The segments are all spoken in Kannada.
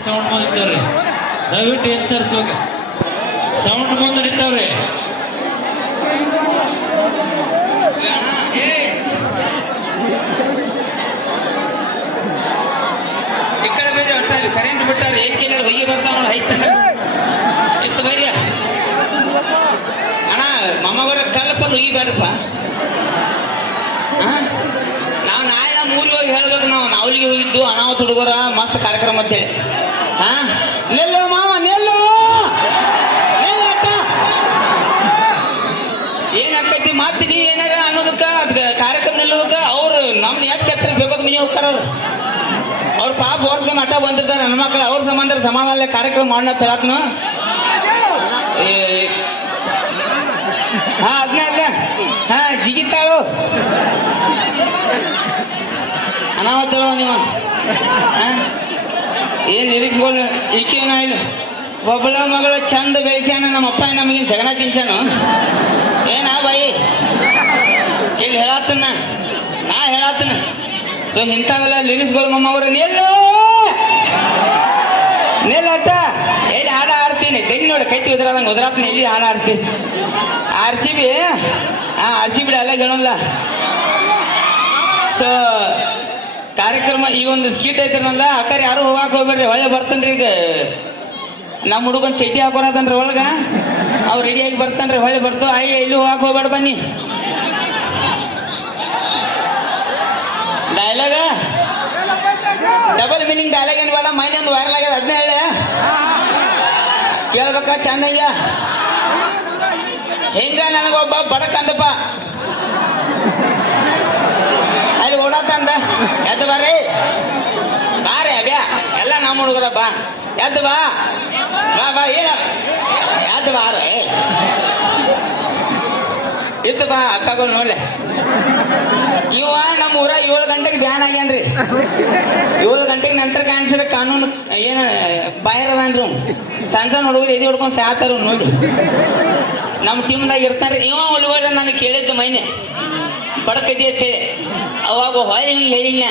ಸೌಂಡ್ ಮುಂದೆ ನಿಂತವ್ರಿ ದಯವಿಟ್ಟು ಎಚ್ಚರಿಸ್ಬೇಕು. ಸೌಂಡ್ ಮುಂದೆ ನಿಂತವ್ರಿ. ಈ ಕಡೆ ಬೇರೆ ಒಟ್ಟ ಕರೆಂಟ್ ಬಿಟ್ಟಾರ ಏನ್ ಕೇಳಿದ್ರೆ ಹೊಯ್ಗೆ ಬರ್ತಾವ ನೋಡಿ ಹೈತ ಎತ್ತು ಬೇರೆ ಅಣ್ಣ ಮೊಮ್ಮಗರ ಕಲ್ಲಪ್ಪ ಹೊಯ್ಗಿ ಬೇಡಪ್ಪ. ನಾವು ನಾಳೆ ಮೂರಿಗೆ ಹೋಗಿ ಹೇಳ್ಬೇಕು. ನಾವು ನಾವಲಿಗೆ ಹೋಗಿದ್ದು ಅನಾಹುತ ಹುಡುಗರ ಮಸ್ತ್ ಕಾರ್ಯಕ್ರಮ ಅಂತೇಳಿ. ನೆಲ್ಲು ಮಾವ ನೆಲ್ಲು ಏನಾಕೈತಿ ಮಾತಿನಿ ಏನಾರ ಅನ್ನೋದಕ್ಕ ಅದ್ ಕಾರ್ಯಕ್ರಮ ನಿಲ್ಲೋದಕ್ಕ ಅವ್ರು ನಮ್ನ ಯಾಕೆ ಕೆತ್ತರ ಬೇಕೋದ್ ಮನಿ ಹೋಗ್ತಾರ ಅವ್ರು ಪಾಪ ವರ್ಷ ಮಠ ಬಂದಿರ್ತಾರೆ ನನ್ನ ಮಕ್ಕಳು ಅವ್ರ ಸಂಬಂಧ ಸಮಾಧಾನ ಕಾರ್ಯಕ್ರಮ ಮಾಡೋಣ ಹೇಳತ್ನು. ಅದನ್ನ ಜಿಗಿತಾಳು ಅನಾಹುತ ನಿಮ್ಮ ಏನ್ ನಿರೀಕ್ಷೆಗಳು ಈಕೇನ ಇಲ್ಲ ಒಬ್ಬಳ ಮಗಳು ಚಂದ ಬೆಳೆಸ್ಯಾನ ನಮ್ಮ ಅಪ್ಪ ನಮಗೇನು ಜಗನ ತಿನ್ಸಾನು ಏನಾ ಬಾಯಿ ಇಲ್ಲಿ ಹೇಳತ್ತನ ನಾ ಹೇಳತ್ತನ. ಸೊ ಇಂಥವೆಲ್ಲ ಲಿರಿಕ್ಸ್ಗಳು ಮಮ್ಮವ್ರ ನೆಲ್ಲು ನೆಲ್ಲಟ್ಟ ಎಲ್ಲಿ ಹಾಡ ಆಡ್ತೀನಿ ತೆಗಿ ನೋಡಿ ಕೈತಿ ಉದ್ರಾದಂಗೆ ಉದ್ರಾತೀನಿ ಎಲ್ಲಿ ಹಾಡ ಆಡ್ತೀನಿ. RCB RCB ಎಲ್ಲ ಹೇಳಲ್ಲ. ಸೊ ಕಾರ್ಯಕ್ರಮ ಈ ಒಂದು ಸ್ಕೀಟ್ ಐತಿರಲ್ಲ ಅಕ್ಕಾರಿ ಯಾರು ಹೋಗಾಕ ಹೋಗ್ಬೇಡ್ರಿ ಒಳ್ಳೆ ಬರ್ತನ್ರಿ. ಈಗ ನಮ್ಮ ಹುಡುಗನ್ ಚಡ್ಡಿ ಹಾಕೋರದನ್ರಿ ಒಳಗ ಅವ್ರು ರೆಡಿಯಾಗಿ ಬರ್ತಾನ್ರಿ ಹೊಳ್ಳೆ ಬರ್ತು ಅಯ್ಯ ಇಲ್ಲಿ ಹೋಗಾಕ ಹೋಗ್ಬೇಡ ಬನ್ನಿ. ಡೈಲಾಗ ಡಬಲ್ ಮೀನಿಂಗ್ ಡೈಲಾಗ್ ಏನು ಬೇಡ ಮೈನ್ ಒಂದು ವೈರಲ್ ಆಗ್ಯದ ಅದನ್ನ ಹೇಳ ಕೇಳ್ಬೇಕ ಚಂದಂಗ. ಹಿಂಗ ನನಗೊಬ್ಬ ಬಡಕ್ ಅಂದಪ್ಪ ಅಲ್ಲಿ ಓಡಾತಂದ ಎದ್ದು ಬಾರಿ ಬಾರಿ ಅಬ್ಯಾ ಎಲ್ಲ ನಮ್ಮ ಹುಡುಗರ ಬಾ ಎದ್ದು ಬಾ ಬಾ ಬಾ ಏನ ಎದ್ದು ಬಾರ ಇತ್ತು ಬಾ ಅಕ್ಕಗಳು ನೋಡ್ಲೆ. ಇವ ನಮ್ಮ ಊರ 7 ಗಂಟೆಗೆ ಬ್ಯಾನ್ ಆಗ್ಯಾನ್ರಿ. 7 ಗಂಟೆಗೆ ನಂತರ ಕಾಣಿಸಿದ ಕಾನೂನು ಏನ ಬಾಹಿರದನ್ರಿ ಸಣ್ಣ ಹುಡುಗರು ಎದಿ ಹೊಡ್ಕೊಂಡು ಸಾತಾರ ನೋಡಿ. ನಮ್ಮ ಟೀಮ್ದಾಗ ಇರ್ತಾರ. ಇವ ಹುಡುಗರ ನನಗೆ ಕೇಳಿದ್ದು ಮೈನೆ ಬಡಕೈತಿ ಅಂತ ಹೇಳಿ ಅವಾಗ ಹೊಳ್ಳಿ ಹಿಂಗೆ ಹೇಳಿಲ್ಲ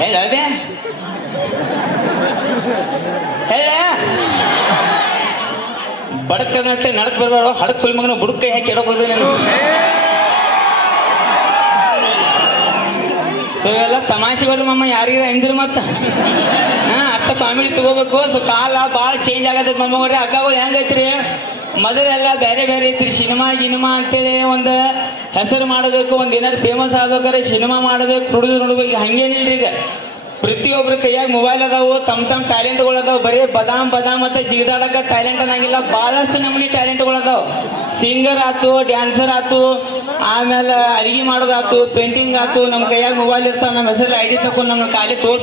ಹೇಳ ಅದೇ ಹೇಳ ಬಡಕದಂತೆ ನಡಕ್ ಬರ್ಬೇಡ ಹಡಕ್ ಸುಲ್ ಮಗನ ಬುಡಕ್ ಕೈ ಹಾಕಿ ಎಡಕ್ ಹೋದ ನಾನು. ಸೊ ಇವೆಲ್ಲ ತಮಾಷೆಗಳು ಮಮ್ಮ ಯಾರಿಗಾರ ಎಂದಿರು ಮತ್ತ ಅರ್ಥ ಕಾಮಿಡಿ ತಗೋಬೇಕು. ಸೊ ಕಾಲ ಭಾಳ ಚೇಂಜ್ ಆಗತ್ತೈತಿ ಮಮ್ಮವ್ರಿ. ಅಕ್ಕಗಳು ಹೆಂಗೈತ್ರಿ ಮೊದಲೆಲ್ಲ ಬೇರೆ ಬೇರೆ ಐತ್ರಿ ಸಿನಿಮಾ ಗಿನಿಮಾ ಅಂತೇಳಿ ಒಂದು ಹೆಸರು ಮಾಡಬೇಕು ಒಂದು ಏನಾರು ಫೇಮಸ್ ಆಗ್ಬೇಕಾದ್ರೆ ಸಿನಿಮಾ ಮಾಡಬೇಕು ಹುಡುಗರು ನೋಡ್ಬೇಕು. ಹಂಗೇನಿಲ್ರಿ ಈಗ ಪ್ರತಿಯೊಬ್ಬರ ಕೈಯಾಗ ಮೊಬೈಲ್ ಅದಾವು ತಮ್ಮ ಟ್ಯಾಲೆಂಟ್ಗಳು ಅದಾವು. ಬರೀ ಬದಾಮ್ ಮತ್ತು ಜಿಗಿದಾಡಕ ಟ್ಯಾಲೆಂಟ್ ಅನ್ನಂಗಿಲ್ಲ ಭಾಳಷ್ಟು ನಮೂನಿ ಟ್ಯಾಲೆಂಟ್ಗಳು ಅದಾವು. ಸಿಂಗರ್ ಆಯ್ತು ಡ್ಯಾನ್ಸರ್ ಆಯ್ತು ಆಮೇಲೆ ಅಡಿಗೆ ಮಾಡೋದಾಯ್ತು ಪೇಂಟಿಂಗ್ ಆಯ್ತು. ನಮ್ಮ ಕೈಯಾಗ ಮೊಬೈಲ್ ಇರ್ತಾವ ನಮ್ಮ ಹೆಸರು ID ತಗೊಂಡು ನಮ್ಮ ಖಾಲಿ ತೋರ್ಸ್